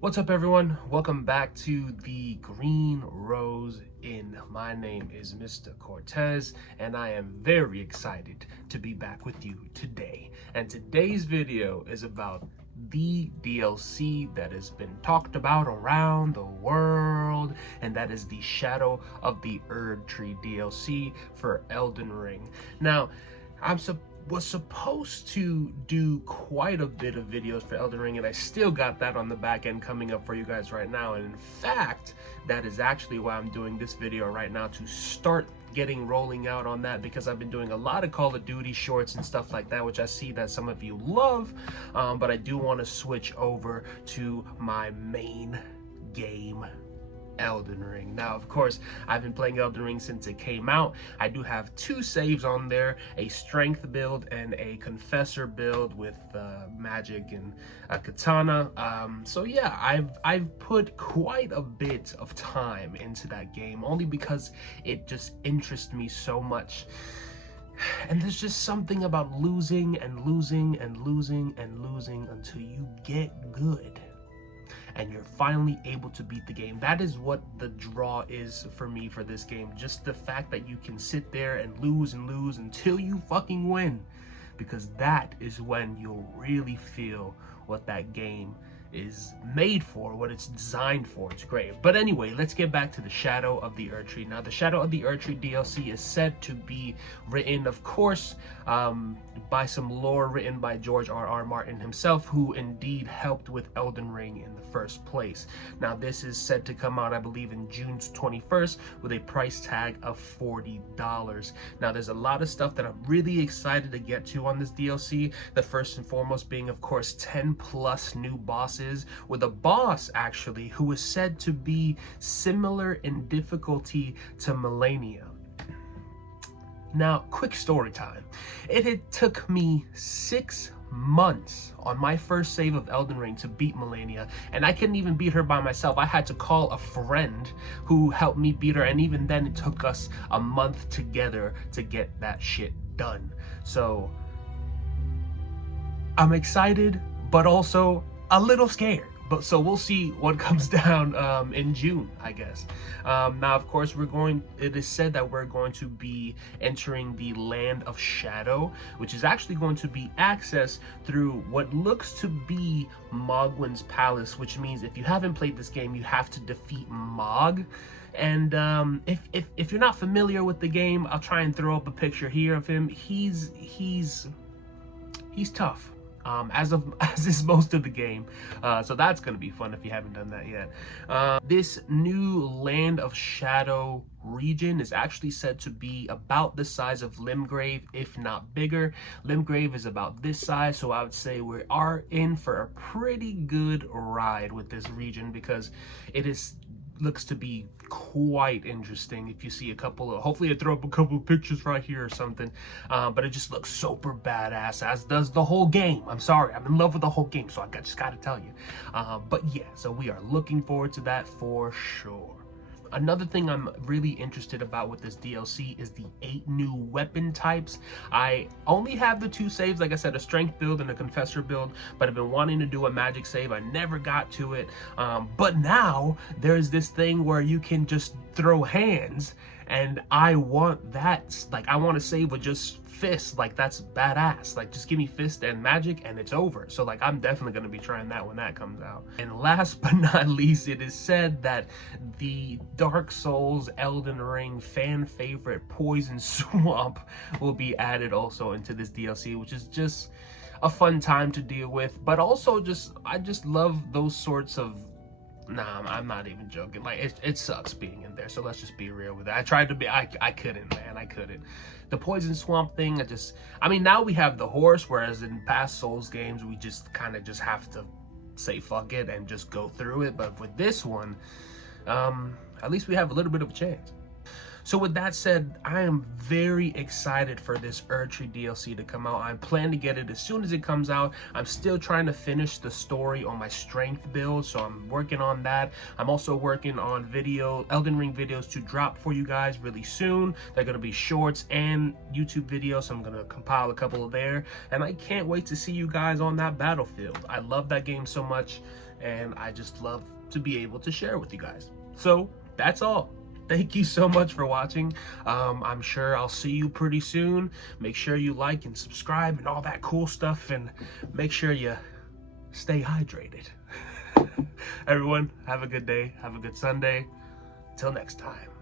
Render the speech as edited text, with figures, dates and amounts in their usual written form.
What's up, everyone? Welcome back to the Green Rose Inn. My name is Mr. Cortez, and I am very excited to be back with you today. And today's video is about the DLC that has been talked about around the world, and that is the Shadow of the Erdtree DLC for Elden Ring. Now, was supposed to do quite a bit of videos for Elden Ring, and I still got that on the back end coming up for you guys right now. And in fact, that is actually why I'm doing this video right now, to start getting rolling out on that, because I've been doing a lot of Call of Duty shorts and stuff like that, which I see that some of you love, but I do want to switch over to my main game, Elden Ring. Now, of course, I've been playing Elden Ring since it came out. I do have two saves on there, a strength build and a confessor build with magic and a katana. So yeah, I've put quite a bit of time into that game, only because it just interests me so much. And there's just something about losing and losing and losing and losing until you get good and you're finally able to beat the game. That is what the draw is for me for this game. Just the fact that you can sit there and lose until you fucking win. Because that is when you'll really feel what that game is made for, what it's designed for. It's great. But anyway, let's get back to the Shadow of the Erdtree. Now, the Shadow of the Erdtree DLC is said to be written, of course, by some lore written by George R.R. Martin himself, who indeed helped with Elden Ring in the first place. Now, this is said to come out, I believe, in June 21st with a price tag of $40. Now, there's a lot of stuff that I'm really excited to get to on this DLC. The first and foremost being, of course, 10 plus new bosses, with a boss actually who is said to be similar in difficulty to Melania. Now, quick story time. It had took me 6 months on my first save of Elden Ring to beat Melania, and I couldn't even beat her by myself. I had to call a friend who helped me beat her, and even then it took us a month together to get that shit done. So I'm excited, but also a little scared. But so we'll see what comes down in June, I guess. Now, of course, it is said that we're going to be entering the Land of Shadow, which is actually going to be accessed through what looks to be Mogwin's Palace, which means if you haven't played this game, you have to defeat Mog. And if you're not familiar with the game, I'll try and throw up a picture here of him. He's tough. As is most of the game, so that's gonna be fun if you haven't done that yet. This new Land of Shadow region is actually said to be about the size of Limgrave, if not bigger. Limgrave is about this size, so I would say we are in for a pretty good ride with this region, because it looks to be quite interesting. If you see a couple of, hopefully I throw up a couple of pictures right here or something, but it just looks super badass, as does the whole game. I'm sorry, I'm in love with the whole game, so I just gotta tell you. But yeah, so we are looking forward to that for sure. Another thing I'm really interested about with this DLC is the 8 new weapon types. I only have the 2 saves, like I said, a strength build and a confessor build, but I've been wanting to do a magic save. I never got to it, but now there's this thing where you can just throw hands, and I want that. Like, I want to save with just fists. Like, that's badass. Like, just give me fist and magic and it's over. So like, I'm definitely going to be trying that when that comes out. And last but not least, it is said that the Dark Souls Elden Ring fan favorite Poison Swamp will be added also into this DLC, which is just a fun time to deal with. But also I just love those sorts of, nah, I'm not even joking. Like, it sucks being in there, so let's just be real with it. I tried to be, I couldn't, man, I couldn't. The Poison Swamp thing, I mean, now we have the horse, whereas in past Souls games, we just kind of just have to say fuck it and just go through it. But with this one, at least we have a little bit of a chance. So with that said, I am very excited for this Erdtree DLC to come out. I plan to get it as soon as it comes out. I'm still trying to finish the story on my strength build, so I'm working on that. I'm also working on Elden Ring videos to drop for you guys really soon. They're gonna be shorts and YouTube videos, so I'm gonna compile a couple of there. And I can't wait to see you guys on that battlefield. I love that game so much. and I just love to be able to share with you guys. So that's all. Thank you so much for watching. I'm sure I'll see you pretty soon. Make sure you like and subscribe and all that cool stuff, and make sure you stay hydrated. Everyone, have a good day. Have a good Sunday. Till next time.